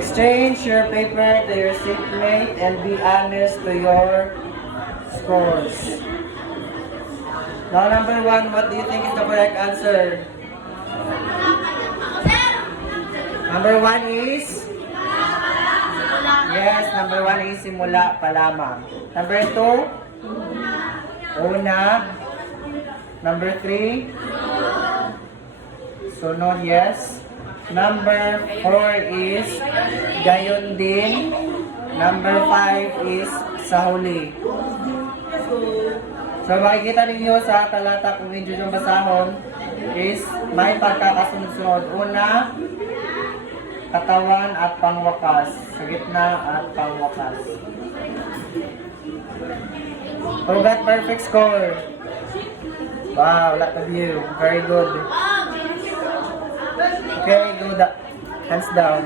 Exchange your paper to your seatmate and be honest to your scores. Now, number 1, what do you think is the correct answer? Number 1 is? Yes, number 1 is simula pa lamang. Number 2? Una. Number 3? Sunod, yes. Number 4 is gayon din. Number 5 is sa huli. So makikita ninyo sa talata kung hindi yung basahon is may pagkakasunod-sunod. Una, katawan at pangwakas. Sa gitna at pangwakas. Who got perfect score? Wow, lot of you. Very good. Okay, go hands down.